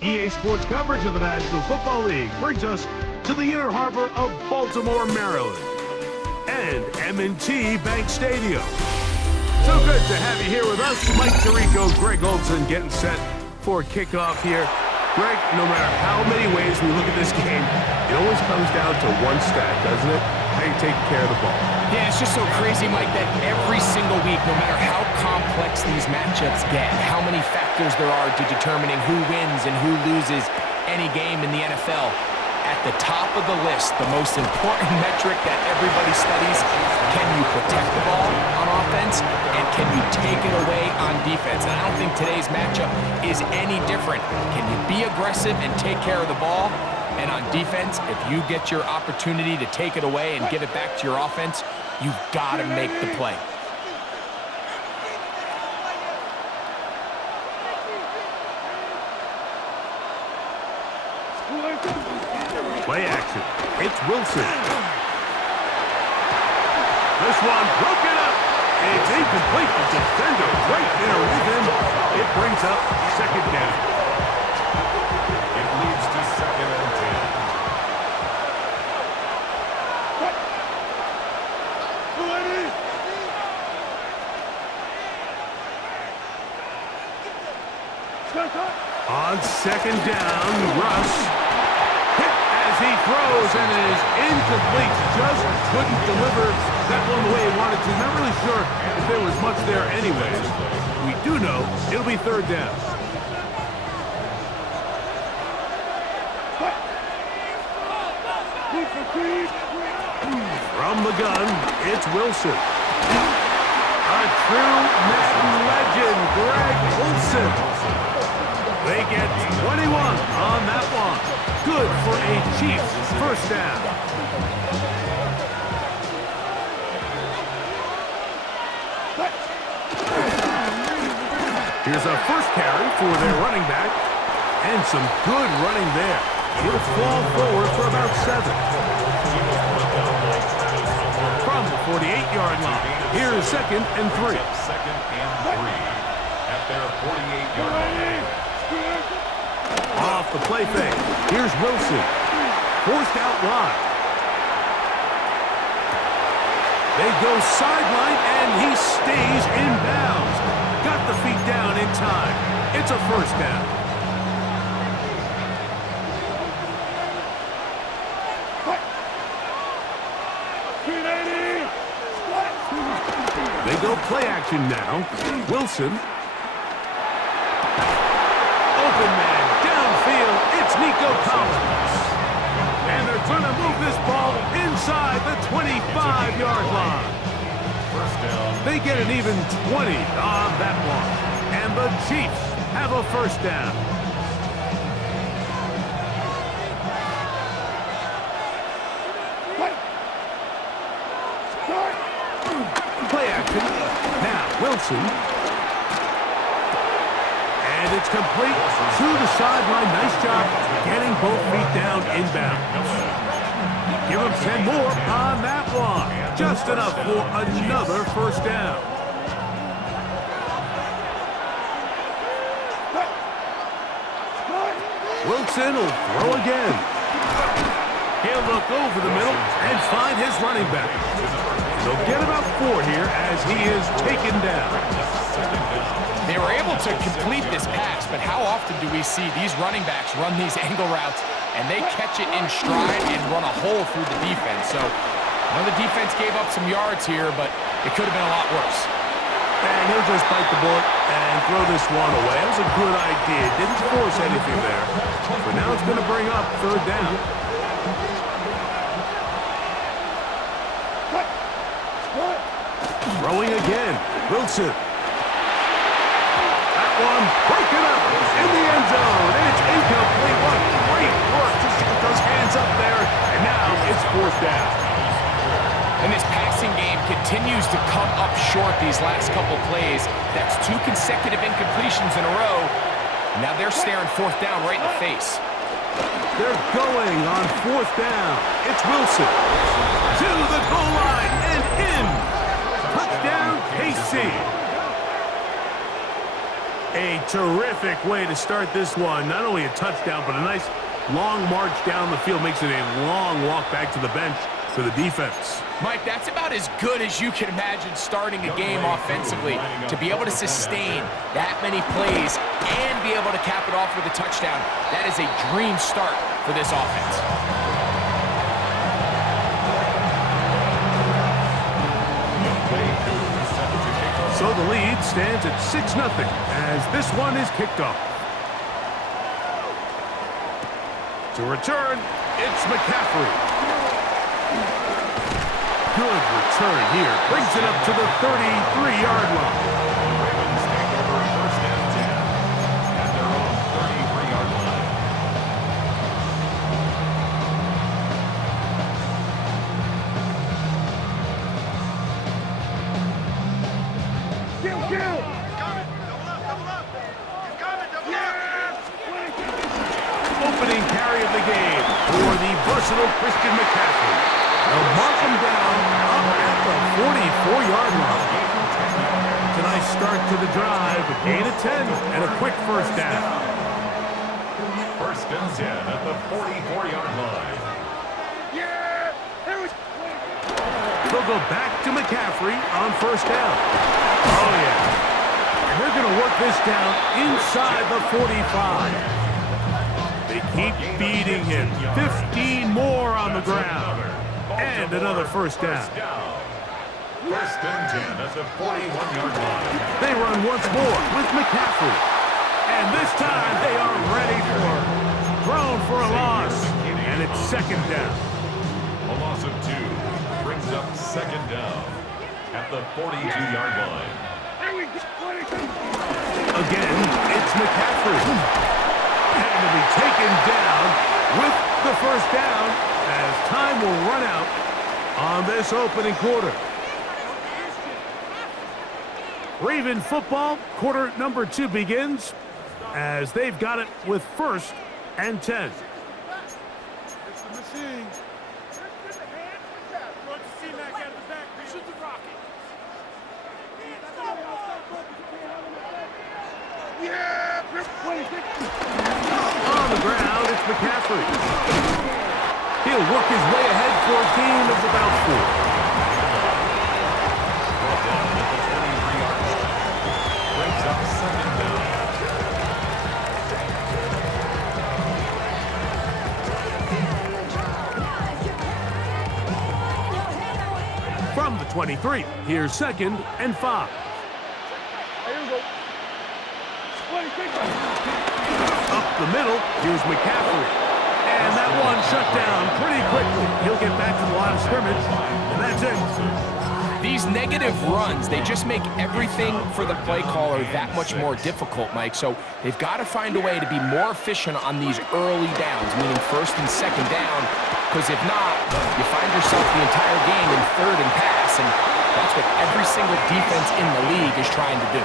EA Sports coverage of the National Football League brings us to the Inner Harbor of Baltimore, Maryland, and M&T Bank Stadium. So good to have you here with us. Mike Tirico, Greg Olson getting set for a kickoff here. Greg, no matter how many ways we look at this game, it always comes down to one stat, doesn't it? How you take care of the ball. Yeah, it's just so crazy, Mike, that every single week, no matter how complex these matchups get, how many factors there are to determining who wins and who loses any game in the NFL, at the top of the list, the most important metric that everybody studies, can you protect the ball on offense and can you take it away on defense? And I don't think today's matchup is any different. Can you be aggressive and take care of the ball? And on defense, if you get your opportunity to take it away and give it back to your offense, you've got to make the play. Play action. It's Wilson. This one broken up. It's incomplete. The defender right there with him. It brings up second down. It leads to 2nd and 10. On second down, Russ hit as he throws and is incomplete. Just couldn't deliver that one the way he wanted to. Not really sure if there was much there anyways. We do know it'll be third down. From the gun, it's Wilson. A true Madden legend, Greg Olson. They get 21 on that one. Good for a Chiefs first down. Here's a first carry for their running back. And some good running there. He'll fall forward for about 7. From the 48-yard line, here's 2nd and 3. 2nd and 3 at their 48-yard line. Off the play fake. Here's Wilson. Forced out wide. They go sideline, and he stays in bounds. Got the feet down in time. It's a first down. They go play action now. Wilson. Open man. Downfield. It's Nico Collins. And they're going to move this ball inside the 25-yard line. First down. They get an even 20 on that one. And the Chiefs have a first down. Play action. Now, Wilson. And it's complete to the sideline. Nice job getting both feet down inbounds. Give him 10 more on that one. Just enough for another first down. Wilson will throw again. He'll look over the middle and find his running back. They'll get about 4 here as he is taken down. They were able to complete this pass, but how often do we see these running backs run these angle routes and they catch it in stride and run a hole through the defense? So I know the defense gave up some yards here, but it could have been a lot worse. And he'll just bite the bullet and throw this one away. That was a good idea. Didn't force anything there. But now it's going to bring up third down. Throwing again. Wilson. That one broken up in the end zone. It's incomplete. What great work. Just get those hands up there. And now it's fourth down. And this passing game continues to come up short these last couple plays. That's 2 consecutive incompletions in a row. Now they're staring fourth down right in the face. They're going on fourth down. It's Wilson. To the goal line and in. Touchdown, KC. A Terrific way to start this one. Not only a touchdown, but a nice long march down the field. Makes it a long walk back to the bench for the defense. Mike, that's about as good as you can imagine starting a game offensively. To be able to sustain that many plays and be able to cap it off with a touchdown, that is a dream start for this offense. So the lead stands at 6-0 as this one is kicked off. To return, it's McCaffrey. Good return here. Brings it up to the 33-yard line. Ravens take over first and 10 at their own 33-yard line. Opening carry of the game for the versatile Christian McCaffrey. They'll mark him down up at the 44-yard line. It's a nice start to the drive, a gain of 10 and a quick first down. First and 10 at the 44-yard line. They'll go back to McCaffrey on first down. Oh, yeah. And they're going to work this down inside the 45. They keep feeding him. 15 more on the ground. And another first down. First and 10 at the 41-yard line. They run once more with McCaffrey. And this time they are ready for it. Thrown for a loss. And it's second down. A loss of 2 brings up second down at the 42-yard line. Again, it's McCaffrey. And to be taken down with the first down as time will run out on this opening quarter. Raven football, quarter number 2 begins as they've got it with first and 10. It's the machine. On the ground, it's McCaffrey. He'll work his way ahead for a gain of about 4. Brings up second down. From the 23, here's second and 5. Up the middle, here's McCaffrey. And that one shut down pretty quickly. He'll get back to the line of scrimmage, and that's it. These negative runs, they just make everything for the play caller that much more difficult, Mike. So they've got to find a way to be more efficient on these early downs, meaning first and second down, because if not, you find yourself the entire game in third and pass, and that's what every single defense in the league is trying to do.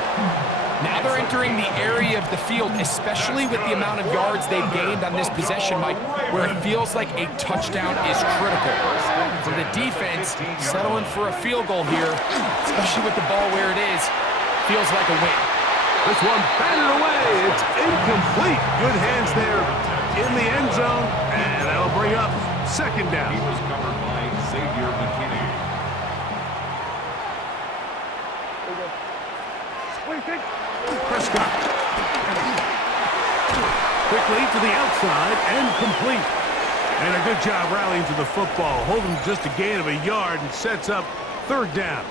Now they're entering the area of the field, especially with the amount of yards they've gained on this possession, Mike, where it feels like a touchdown is critical. For the defense, settling for a field goal here, especially with the ball where it is, feels like a win. This one batted away. It's incomplete. Good hands there in the end zone, and that'll bring up second down. He was covered by Xavier McKinney. Prescott. Quickly to the outside and complete. And a good job rallying to the football. Holding just a gain of a yard and sets up third down.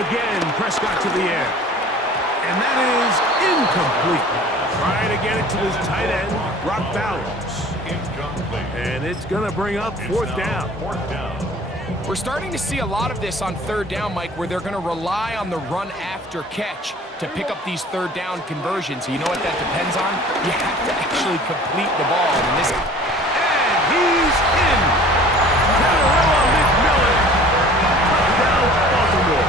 Again, Prescott to the air. And that is incomplete. Trying to get it to his tight end, Brock Bowers. Incomplete. And it's going to bring up fourth down. Fourth down. We're starting to see a lot of this on third down, Mike, where they're going to rely on the run after catch to pick up these third down conversions. You know what that depends on? You have to actually complete the ball. And he's in. Camarilla McMillan. Touchdown, Baltimore.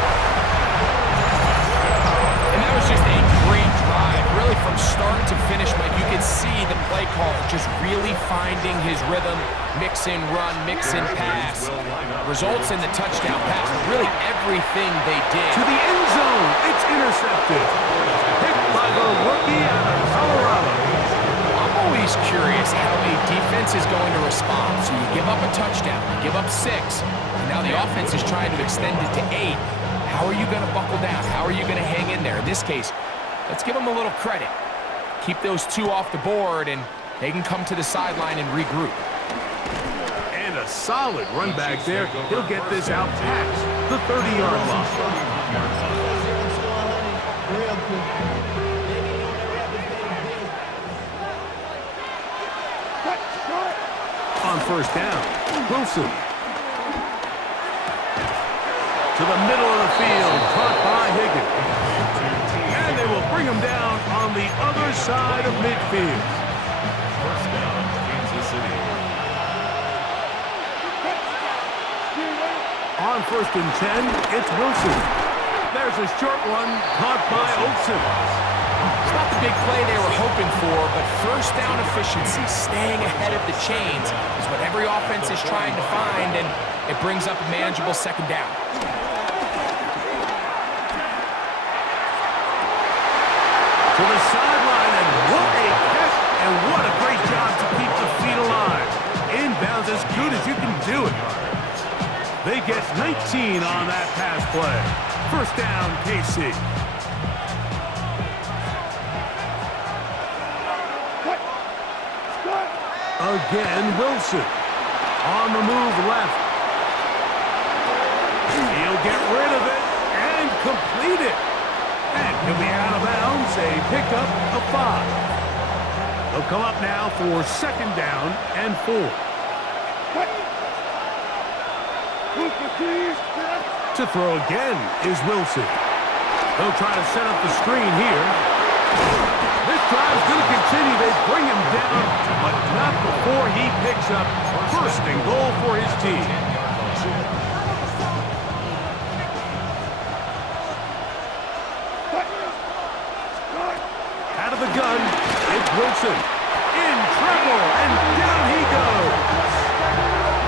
And that was just a great drive. Really from start to finish, Mike, you could see the play call just really find finding his rhythm, mix in run, mix in pass. Results in the touchdown pass, really everything they did. To the end zone, it's intercepted. Picked by the rookie out of Colorado. I'm always curious how a defense is going to respond. So you give up a touchdown, you give up 6, and now the offense is trying to extend it to 8. How are you going to buckle down? How are you going to hang in there? In this case, let's give them a little credit. Keep those 2 off the board, and they can come to the sideline and regroup. And a solid run back there. He'll get this out past the 30-yard line. On first down, Wilson. To the middle of the field, caught by Higgins. And they will bring him down on the other side of midfield. First down, Kansas City. On first and 10, it's Wilson. There's a short one, caught by Olsen. It's not the big play they were hoping for, but first down efficiency, staying ahead of the chains, is what every offense is trying to find, and it brings up a manageable second down. To the sideline, and what a catch, and what a great job to keep the feet alive. Inbounds as good as you can do it. They get 19 on that pass play. First down, KC. Again, Wilson. On the move left. He'll get rid of it and complete it. And he'll be out of bounds, a pickup of 5. They'll come up now for second down and 4. To throw again is Wilson. They'll try to set up the screen here. This drive's going to continue. They bring him down, but not before he picks up first and goal for his team. Out of the gun, it's Wilson. In trouble, and down he goes.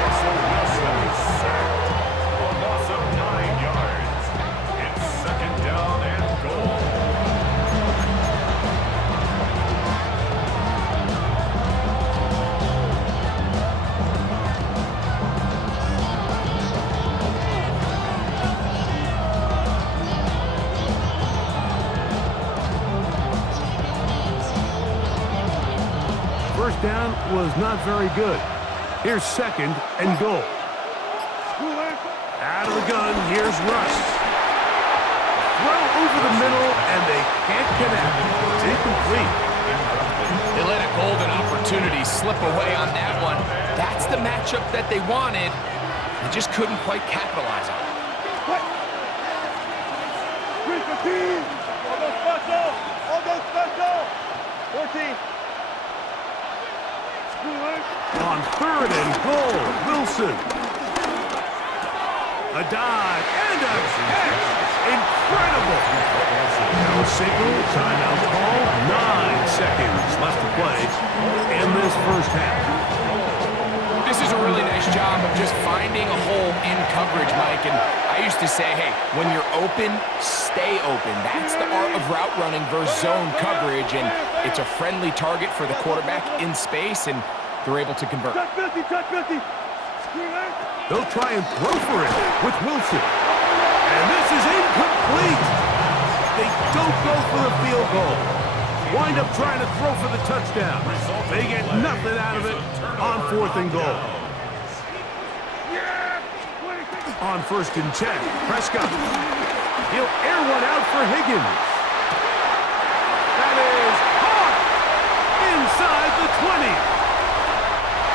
Wilson is sacked. A loss of 9 yards. It's second down and goal. First down was not very good. Here's second and goal. Out of the gun, here's Russ. Throw over the middle, and they can't connect. It's incomplete. They let a golden opportunity slip away on that one. That's the matchup that they wanted. They just couldn't quite capitalize on it. All go special! 14. On third and goal, Wilson. A dive and a catch. Incredible. No signal, timeout call. 9 seconds left to play in this first half. This is a really nice job of just finding a hole in coverage, Mike. And I used to say, hey, when you're open, stay open. That's the art of route running versus zone coverage. And it's a friendly target for the quarterback in space, and they're able to convert. Touch 50, touch 50. They'll try and throw for it with Wilson. And this is incomplete. They don't go for the field goal. Wind up trying to throw for the touchdown. They get nothing out of it on fourth and goal. On first and 10, Prescott. He'll air one out for Higgins. That is caught inside the 20.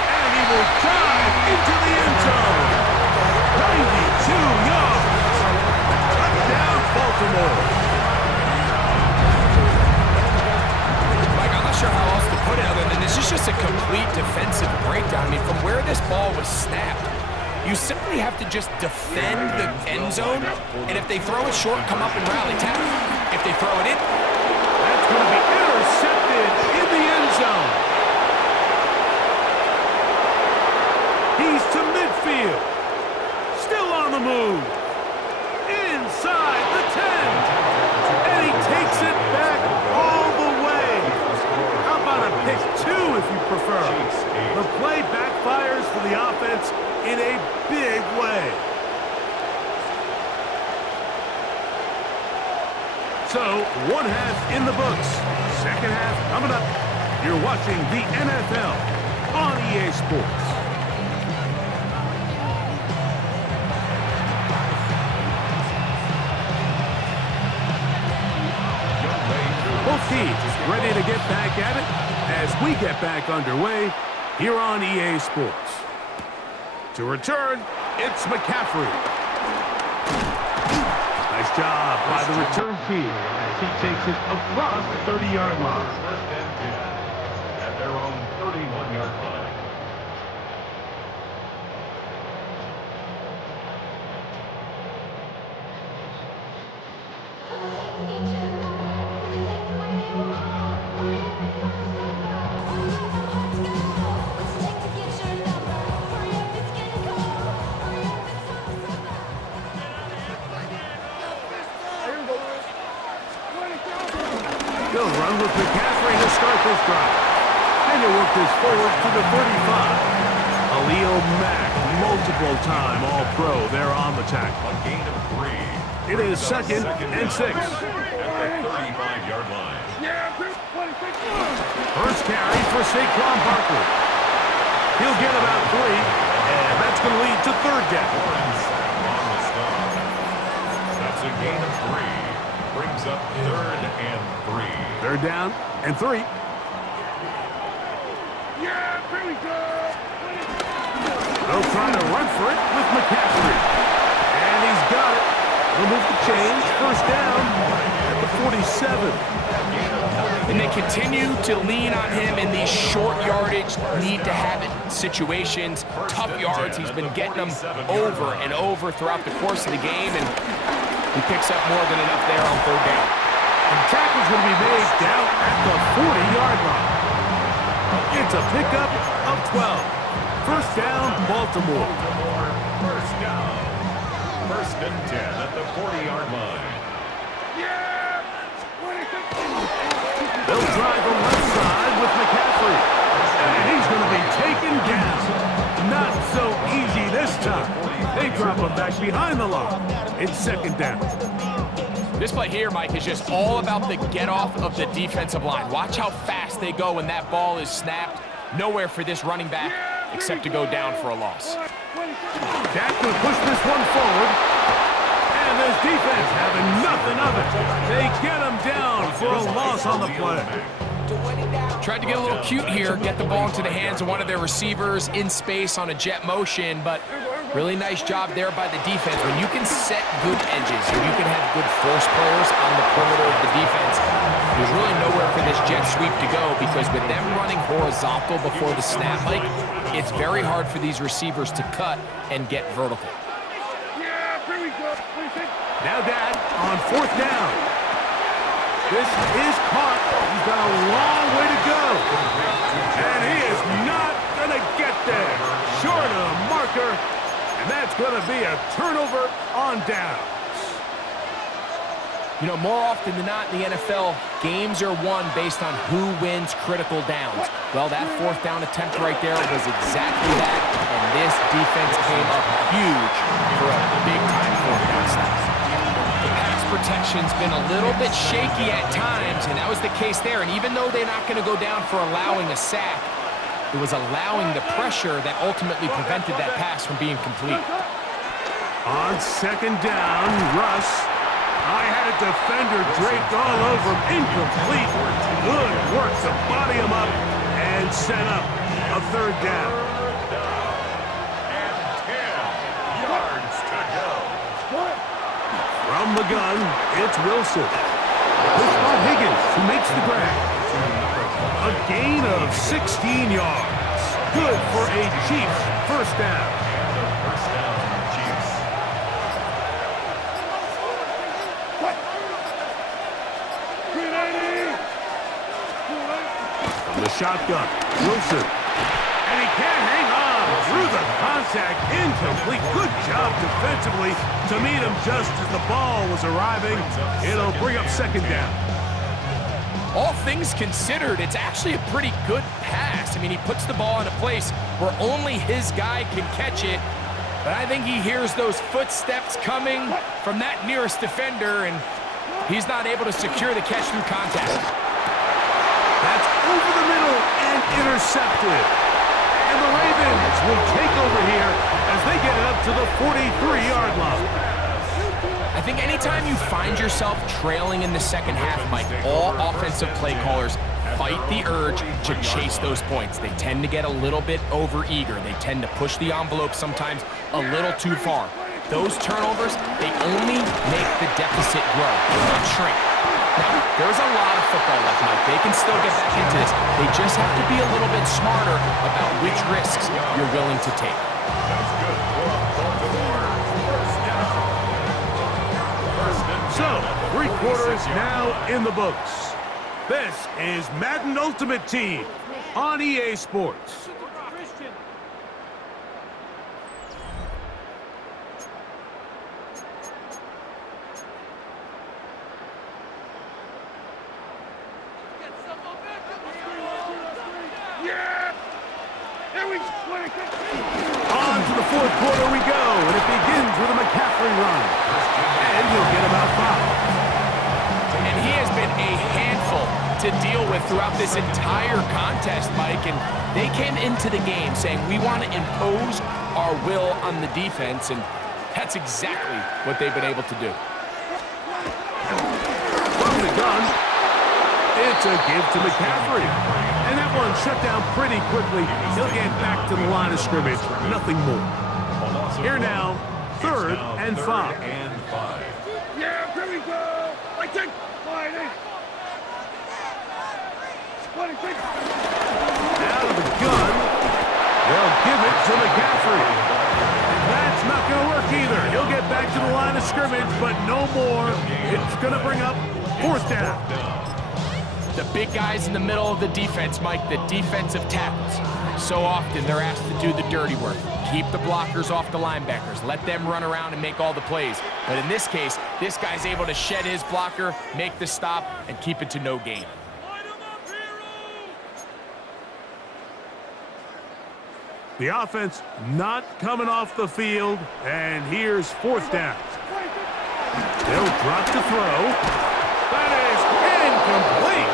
And he will dive into the end zone. 92 yards. Touchdown, Baltimore. Mike, I'm not sure how else to put it other than this is just a complete defensive breakdown. I mean, from where this ball was snapped, you simply have to just defend the end zone, and if they throw it short, come up and rally tackle. If they throw it in, that's going to be intercepted in the end zone. field. Still on the move. Inside the 10. And he takes it back all the way. How about a pick 2 if you prefer? The play backfires for the offense in a big way. So, one half in the books. Second half coming up. You're watching the NFL on EA Sports. Both teams ready to get back at it as we get back underway here on EA Sports. To return, it's McCaffrey. Nice job by the return team as he takes it across the 30-yard line. First and 10 at their own 31-yard line. They'll run with McCaffrey to start this drive. And he'll work this forward to the 35. Khalil Mack, multiple-time All-Pro there on the tackle. A gain of 3. It is second and 6. At the 35-yard line. First carry for Saquon Barkley. He'll get about 3, and that's going to lead to third down. Lawrence on the stop. That's a gain of 3. Brings up third and 3. Third down and 3. They'll try to run for it with McCaffrey. And he's got it. He'll move the chains. First down at the 47. And they continue to lean on him in these short yardage, need-to-have-it situations. Tough yards. He's been getting them over and over throughout the course of the game, and he picks up more than enough there on third down. And the tackle's going to be made down at the 40-yard line. It's a pickup of 12. First down, Baltimore. First down. First and 10 at the 40-yard line. They'll drive the left side with McCaffrey. And he's going to be taken down. Not so easy this time. They drop him back behind the line. It's second down. This play here, Mike, is just all about the get-off of the defensive line. Watch how fast they go when that ball is snapped. Nowhere for this running back except to go down for a loss. Dak will push this one forward. And this defense having nothing of it. They get him down for a loss on the play. Tried to get a little cute here, get the ball into the hands of one of their receivers in space on a jet motion, but really nice job there by the defense. When you can set good edges and you can have good force players on the perimeter of the defense, there's really nowhere for this jet sweep to go because with them running horizontal before the snap, Mike, it's very hard for these receivers to cut and get vertical. Now Dak on fourth down. This is caught. He's got a long way to go. And he is not going to get there. Short of the marker. And that's going to be a turnover on downs. You know, more often than not in the NFL, games are won based on who wins critical downs. Well, that fourth down attempt right there was exactly that, and this defense came up huge for a big-time fourth down stop. The pass protection's been a little bit shaky at times, and that was the case there. And even though they're not going to go down for allowing a sack, it was allowing the pressure that ultimately prevented that pass from being complete. On second down, Russ. I had a defender draped all over him. Incomplete. Good work to body him up and set up a third down. And 10 yards to go. From the gun, it's Wilson. Pushed by Higgins, who makes the grab. A gain of 16 yards. Good for a Chiefs first down. First down, Chiefs. From the shotgun, Wilson. And he can't hang on through the contact. sack, incomplete. Good job defensively to meet him just as the ball was arriving. It'll bring up second down. All things considered, it's actually a pretty good pass. I mean, he puts the ball in a place where only his guy can catch it. But I think he hears those footsteps coming from that nearest defender, and he's not able to secure the catch through contact. That's over the middle and intercepted. And the Ravens will take over here as they get it up to the 43-yard line. I think anytime you find yourself trailing in the second half, Mike, all offensive play callers fight the urge to chase those points. They tend to get a little bit overeager. They tend to push the envelope sometimes a little too far. Those turnovers, they only make the deficit grow, not shrink. Now, there's a lot of football left, Mike. They can still get back into this. They just have to be a little bit smarter about which risks you're willing to take. That's good for a Baltimore first down. So, 3 quarters now in the books. This is Madden Ultimate Team on EA Sports. On to the 4th quarter we go, and it begins with a McCaffrey run. And he'll get about 5. And he has been a handful to deal with throughout this entire contest, Mike. And they came into the game saying, we want to impose our will on the defense, and that's exactly what they've been able to do. From the gun, it's a give to McCaffrey. And that one shut down pretty quickly. He'll get back to the line of scrimmage, nothing more. Here now, 3rd and 5. Yeah, here we go. I think. Out of the gun, they'll give it to McCaffrey. And that's not going to work either. He'll get back to the line of scrimmage, but no more. It's going to bring up 4th down. The big guys in the middle of the defense, Mike, the defensive tackles. So often they're asked to do the dirty work. Keep the blockers off the linebackers. Let them run around and make all the plays. But in this case, this guy's able to shed his blocker, make the stop, and keep it to no gain. The offense not coming off the field, and here's 4th down. They'll drop to throw. That is incomplete.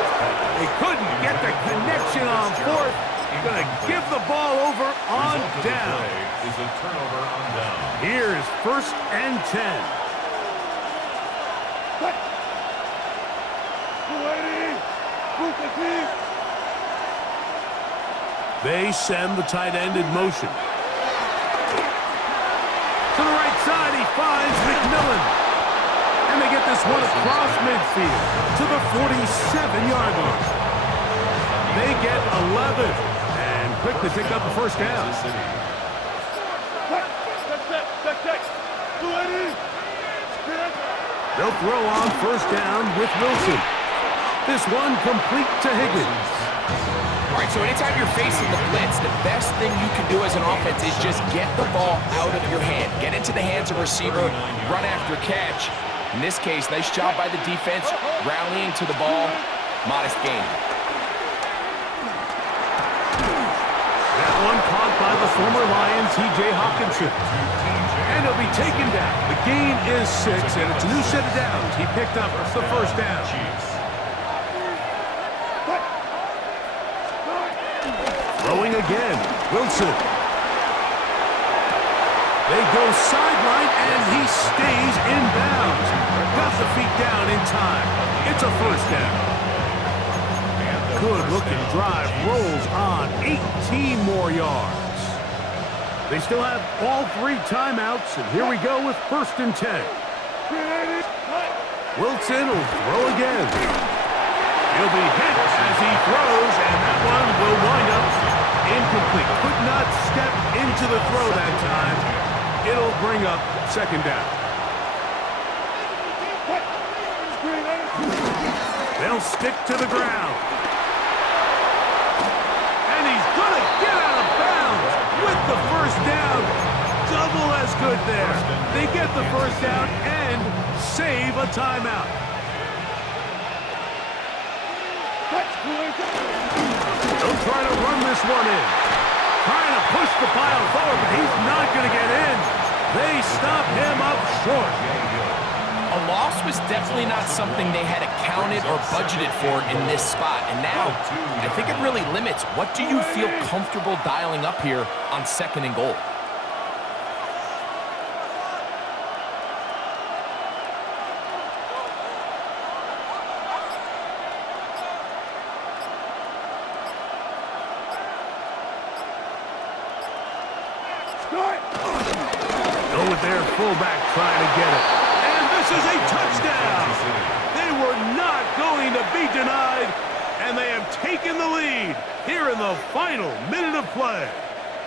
They couldn't get the connection on 4th. Gonna give the ball over on down. Is a turnover on down. Here's 1st and 10. They send the tight end in motion. To the right side, he finds McMillan. And they get this one across midfield to the 47-yard line. They get 11 and quickly pick up the 1st down. They'll throw on 1st down with Wilson. This one complete to Higgins. All right, so anytime you're facing the blitz, the best thing you can do as an offense is just get the ball out of your hand. Get into the hands of receiver, run after catch. In this case, nice job by the defense, rallying to the ball, modest gain. That one caught by the former Lion, T.J. Hawkinson. And he'll be taken down. The gain is 6, and it's a new set of downs. He picked up the 1st down. Throwing again, Wilson. They go sideline, and he stays in bounds. Got the feet down in time. It's a 1st down. Good-looking drive rolls on 18 more yards. They still have all 3 timeouts, and here we go with 1st and 10. Wilson will throw again. He'll be hit as he throws, and that one will wind up incomplete. Could not step into the throw that time. It'll bring up 2nd down. They'll stick to the ground. And he's going to get out of bounds with the 1st down. good there. They get the first down and save a timeout. They'll try to run this one in. Trying to push the pile forward, but he's not going to get in. They stop him up short. A loss was definitely not something they had accounted or budgeted for in this spot. And now, I think it really limits what do you feel comfortable dialing up here on 2nd and goal. Go with their fullback trying to get it. And this is a touchdown. They were not going to be denied, and they have taken the lead here in the final minute of play.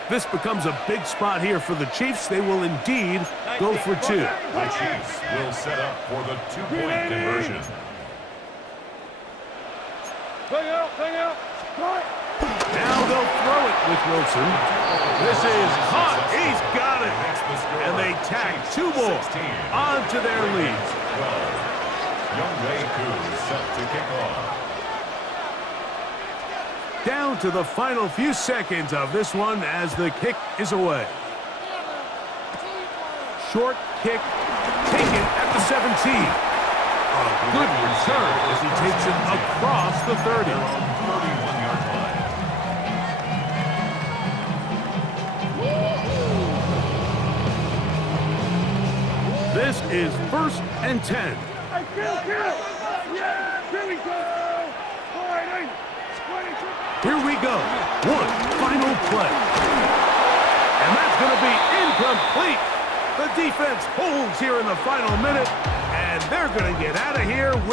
This becomes a big spot here for the Chiefs. They will indeed go for 2. The Chiefs will set up for the 2-point conversion. Hang out. Now they'll throw it with Wilson. This is caught. He's got it. And they tack 2 more onto their lead. 12. Young Wei Koo set to kick off. Down to the final few seconds of this one as the kick is away. Short kick taken at the 17. A good return as he takes it across the 30. 31-yard line. This is 1st and 10. Yeah, here we go. All right, 22. Here we go. One final play. And that's going to be incomplete. The defense holds here in the final minute, and they're going to get out of here with